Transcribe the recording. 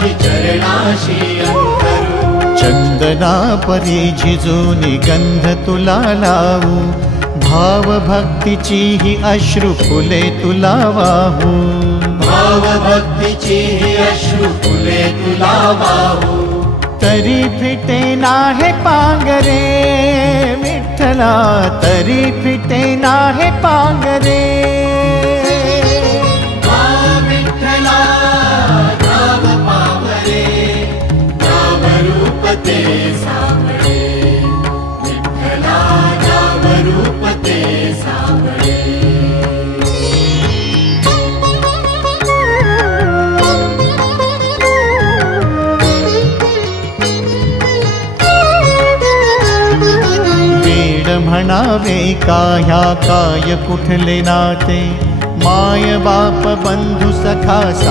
माझी चरणाशी अंतरू। चंदना परी झिजूनी गंध तुला लावू, भाव भक्तीची ही अश्रु फुले तुला वाहू। भाव भक्तीची ही अश्रु फुले तुला वाहू। तरी फिटे नाहे पांगरे विठ्ठला, तरी फिटे नाहे पांगरे। विठ्ठला नाव पावरे, नाव रूप ते सावळे। विठ्ठला नाव रूप ते सावळे। म्हणावे काह्या काय कुठले नाते, माय बाप बंधु सखा